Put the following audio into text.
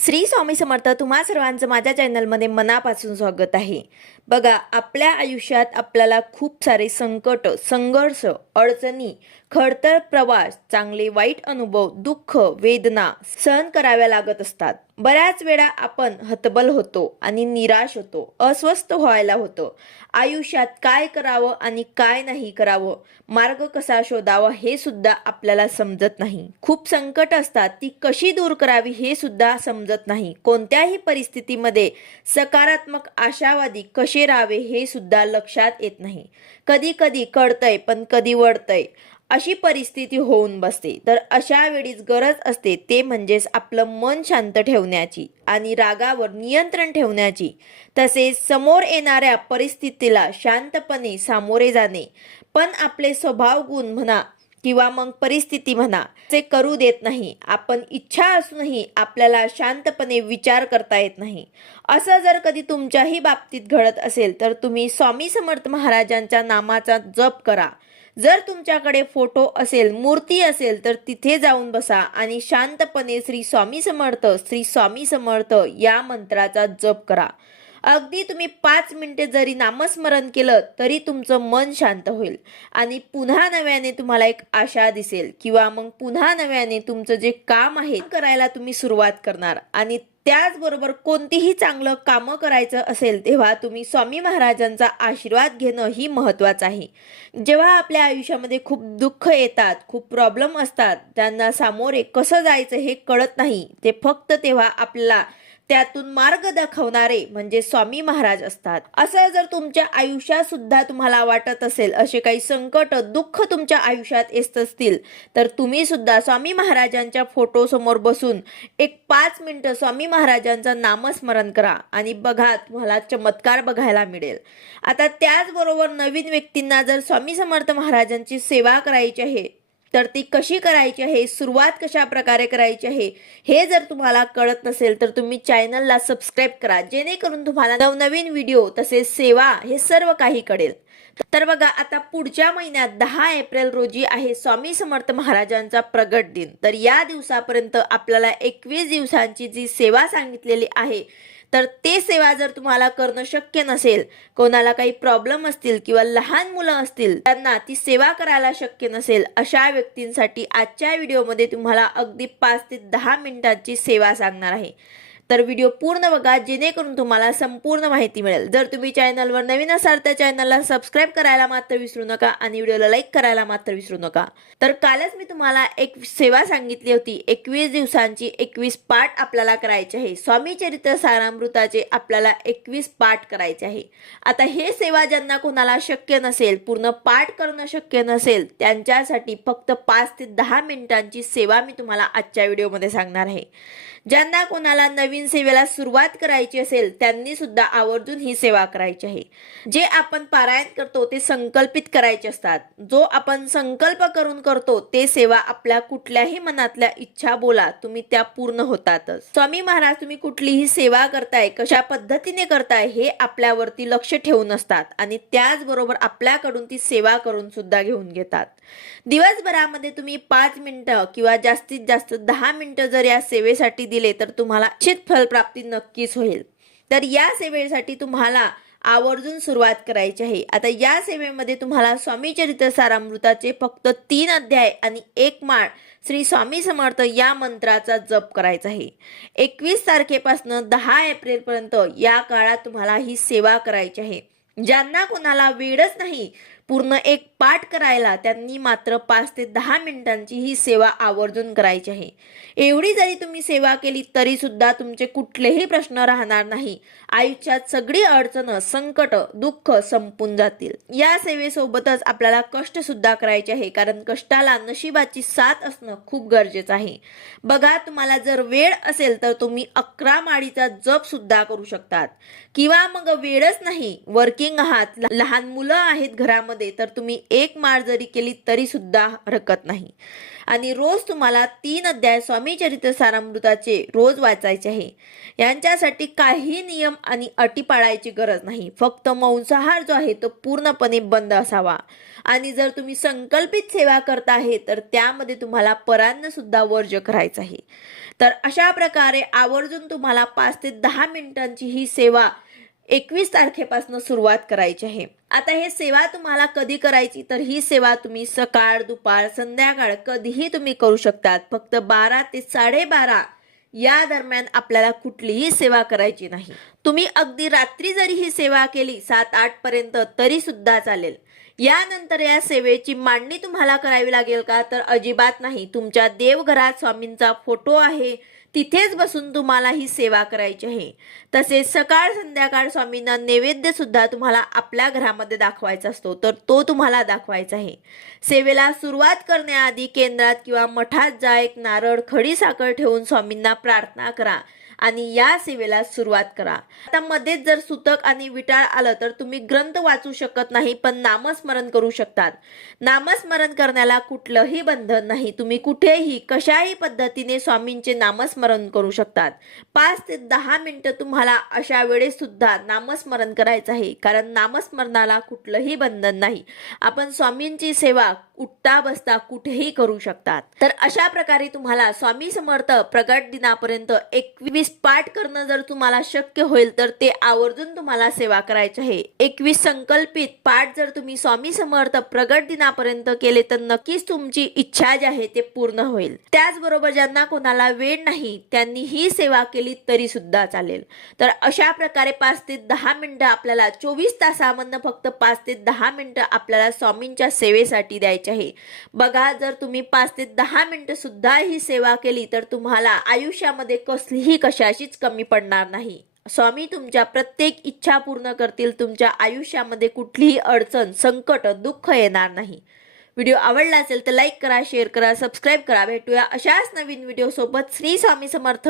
श्री स्वामी समर्थ तुम्हा सर्वांचं माझ्या चॅनलमध्ये मनापासून स्वागत आहे. बघा आपल्या आयुष्यात आपल्याला खूप सारे संकट संघर्ष अडचणी खडतर प्रवास चांगले वाईट अनुभव दुःख वेदना सहन कराव्या लागत असतात. बऱ्याच वेळा आपण हतबल होतो आणि निराश होतो अस्वस्थ व्हायला होतं. आयुष्यात काय करावं आणि काय नाही करावं मार्ग कसा शोधावा हे सुद्धा आपल्याला समजत नाही. खूप संकट असतात ती कशी दूर करावी हे सुद्धा समजत नाही. कोणत्याही परिस्थितीमध्ये सकारात्मक आशावादी कसे राहावे हे सुद्धा लक्षात येत नाही. कधी कधी कळतंय पण कधी वळतंय. अशी परिस्थिती होऊन बसते. तर अशा वेळीच गरज असते ते म्हणजेच आपलं मन शांत ठेवण्याची आणि रागावर नियंत्रण ठेवण्याची. तसेच समोर येणाऱ्या परिस्थितीला शांतपणे सामोरे जाणे. पण आपले स्वभाव गुण म्हणा किंवा मग परिस्थिती म्हणा ते करू देत नाही. आपण इच्छा असूनही आपल्याला शांतपणे विचार करता येत नाही. असं जर कधी तुमच्याही बाबतीत घडत असेल तर तुम्ही स्वामी समर्थ महाराजांच्या नामाचा जप करा. जर तुमच्याकडे फोटो असेल मूर्ती असेल तर तिथे जाऊन बसा आणि शांतपणे श्री स्वामी समर्थ श्री स्वामी समर्थ या मंत्राचा जप करा. अगदी तुम्ही पाच मिनिटे जरी नामस्मरण केलं तरी तुमचं मन शांत होईल. आणि पुन्हा नव्याने तुम्हाला एक आशा दिसेल किंवा मग पुन्हा नव्याने तुमचं जे काम आहे करायला तुम्ही सुरुवात करणार. आणि त्याचबरोबर कोणतीही चांगलं कामं करायचं असेल तेव्हा तुम्ही स्वामी महाराजांचा आशीर्वाद घेणं ही महत्त्वाचं आहे. जेव्हा आपल्या आयुष्यामध्ये खूप दुःख येतात खूप प्रॉब्लेम असतात त्यांना सामोरे कसं जायचं हे कळत नाही ते फक्त तेव्हा आपल्याला त्यातून मार्ग दाखवणारे म्हणजे स्वामी महाराज असतात. असं जर तुमच्या आयुष्यात सुद्धा तुम्हाला वाटत असेल असे काही संकट दुःख तुमच्या आयुष्यात येत असतील तर तुम्ही सुद्धा स्वामी महाराजांच्या फोटो समोर बसून एक पाच मिनिटं स्वामी महाराजांचं नामस्मरण करा आणि बघा तुम्हाला चमत्कार बघायला मिळेल. आता त्याचबरोबर नवीन व्यक्तींना जर स्वामी समर्थ महाराजांची सेवा करायची आहे तर ती कशी करायची आहे? सुरुवात कशा प्रकारे करायची आहे? हे जर तुम्हाला कळत नसेल तर तुम्ही चॅनलला सबस्क्राईब करा. जेणेकरून तुम्हाला नवनवीन व्हिडिओ तसेच सेवा हे सर्व काही कळेल. तर बघा आता पुढच्या महिन्यात दहा एप्रिल रोजी आहे स्वामी समर्थ महाराजांचा प्रगट दिन. तर या दिवसापर्यंत आपल्याला एकवीस दिवसांची जी सेवा सांगितलेली आहे तर ते सेवा जर तुम्हाला करणं शक्य नसेल कोणाला काही प्रॉब्लेम असतील किंवा लहान मुलं असतील त्यांना ती सेवा करायला शक्य नसेल अशा व्यक्तींसाठी आजच्या व्हिडिओमध्ये तुम्हाला अगदी पाच ते दहा मिनिटांची सेवा सांगणार आहे. तर व्हिडिओ पूर्ण बघा जेणेकरून तुम्हाला संपूर्ण माहिती मिळेल. जर तुम्ही चॅनलवर नवीन असाल तर चॅनलला सबस्क्राईब करायला मात्र विसरू नका आणि व्हिडिओला लाईक करायला मात्र विसरू नका. तर कालच मी तुम्हाला एक सेवा सांगितली होती. एकवीस दिवसांची एकवीस पाठ आपल्याला करायचे आहे. स्वामी चरित्र सारामृताचे आपल्याला एकवीस पाठ करायचे आहे. आता हे सेवा ज्यांना कोणाला शक्य नसेल पूर्ण पाठ करणं शक्य नसेल त्यांच्यासाठी फक्त पाच ते दहा मिनिटांची सेवा मी तुम्हाला आजच्या व्हिडिओमध्ये सांगणार आहे. ज्यांना कोणाला नवीन सेवेला सुरुवात करायची असेल त्यांनी सुद्धा आवर्जून ही सेवा करायची आहे. जे आपण पारायण करतो ते संकल्पित करायचे असतात. जो आपण संकल्प करून करतो ते सेवा आपल्या कुठल्याही मनातल्या इच्छा बोला तुम्ही त्या पूर्ण होतातच. स्वामी महाराज तुम्ही कुठलीही सेवा करताय कशा पद्धतीने करताय हे आपल्यावरती लक्ष ठेवून असतात आणि त्याचबरोबर आपल्याकडून ती सेवा करून सुद्धा घेऊन घेतात. दिवसभरामध्ये तुम्ही पाच मिनिटं किंवा जास्तीत जास्त दहा मिनिटं जर या सेवेसाठी दिले तर तुम्हाला इच्छित फलप्राप्ती नक्कीच होईल. तर या सेवेसाठी तुम्हाला आवर्जून सुरुवात करायची आहे. आता या सेवेमध्ये तुम्हाला स्वामी चरित्र सारामृताचे फक्त तीन अध्याय आणि एक माळ श्री स्वामी समर्थ या मंत्राचा जप करायचा आहे. एकवीस तारखेपासून दहा एप्रिलपर्यंत या काळात तुम्हाला ही सेवा करायची आहे. ज्यांना कोणाला वेळच नाही पूर्ण एक पाठ करायला त्यांनी मात्र पाच ते दहा मिनिटांची ही सेवा आवर्जून करायची आहे. एवढी जरी तुम्ही सेवा केली तरी सुद्धा तुमचे कुठलेही प्रश्न राहणार नाही. आयुष्यात सगळी अडचण संकट दुःख संपून जातील. या सेवेसोबतच आपल्याला कष्ट सुद्धा करायचे आहे कारण कष्टाला नशिबाची साथ असणं खूप गरजेचं आहे. बघा तुम्हाला जर वेळ असेल तर तुम्ही अकरा माळीचा जप सुद्धा करू शकतात. किंवा मग वेळच नाही वर्किंग आहात लहान मुलं आहेत घरामध्ये दिवसामध्ये तर तुम्ही एक माळ जरी केली तरी सुद्धा हरकत नाही. आणि रोज तुम्हाला तीन अध्याय स्वामी चरित्र सारामृताचे रोज वाचायचे आहे. यांच्यासाठी काही नियम आणि अटी पाळायची गरज नाही. फक्त मांसाहार जो आहे तो पूर्णपणे बंद असावा. आणि जर तुम्ही संकल्पित सेवा करता आहे तर त्यामध्ये तुम्हाला परान्न सुद्धा वर्ज करायचं आहे. तर अशा प्रकारे आवर्जून तुम्हाला पाच ते दहा मिनिटांची ही सेवा एकवीस तारखेपासून सुरुवात करायची आहे. आता हे सेवा तुम्हाला कधी करायची? तर ही सेवा तुम्ही सकाळ दुपार संध्याकाळ कधीही तुम्ही करू शकतात. फक्त बारा ते साडेबारा या दरम्यान आपल्याला कुठलीही सेवा करायची नाही. तुम्ही अगदी रात्री जरी ही सेवा केली सात आठ पर्यंत तरी सुद्धा चालेल. यानंतर या सेवेची मांडणी तुम्हाला करावी लागेल का? तर अजिबात नाही. तुमच्या देवघरात स्वामींचा फोटो आहे. तिथेच बसून तुम्हाला ही सेवा करायची आहे. तसेच सकाळ संध्याकाळ स्वामींना नैवेद्य सुद्धा तुम्हाला आपल्या घरामध्ये दाखवायचा असतो. तर तो तुम्हाला दाखवायचा आहे. सेवेला सुरुवात करण्याआधी केंद्रात किंवा मठात जा एक नारळ खडी साखर ठेवून स्वामींना प्रार्थना करा. आणि या सेवेला सुरुवात करा. आता मध्येच जर सुतक आणि विटाळ आलं तर तुम्ही ग्रंथ वाचू शकत नाही पण नामस्मरण करू शकतात. नामस्मरण करण्याला कुठलंही बंधन नाही. तुम्ही कुठेही कशाही पद्धतीने स्वामींचे नामस्मरण करू शकतात. पाच ते दहा मिनिटं तुम्हाला अशा वेळेस सुद्धा नामस्मरण करायचं आहे कारण नामस्मरणाला कुठलंही बंधन नाही. आपण स्वामींची सेवा उठता बसता कुठेही करू शकतात. तर अशा प्रकारे तुम्हाला स्वामी समर्थ प्रगट दिनापर्यंत एकवीस पाठ करणं जर तुम्हाला शक्य होईल तर ते आवर्जून तुम्हाला सेवा करायची आहे. एकवीस संकल्पित पाठ जर तुम्ही स्वामी समर्थ प्रगट दिनापर्यंत केले तर नक्कीच तुमची इच्छा जी आहे ते पूर्ण होईल. त्याचबरोबर ज्यांना कोणाला वेळ नाही त्यांनी ही सेवा केली तरी सुद्धा चालेल. तर अशा प्रकारे पाच ते दहा मिनिटं आपल्याला चोवीस तासामधनं फक्त पाच ते दहा मिनिटं आपल्याला स्वामींच्या सेवेसाठी आहे. बघा जर तुम्ही पाच ते दहा मिनिटं सुद्धा ही सेवा केली तर तुम्हाला आयुष्यामध्ये कसलीही कशाचीच कमी पडणार नाही. स्वामी तुमच्या प्रत्येक इच्छा पूर्ण करतील तुमच्या आयुष्यामध्ये कुठलीही अडचण संकट दुःख येणार नाही. व्हिडिओ आवडला असेल तर लाईक करा शेअर करा सबस्क्राईब करा. भेटूया अशाच नवीन व्हिडिओ सोबत श्री स्वामी समर्थ.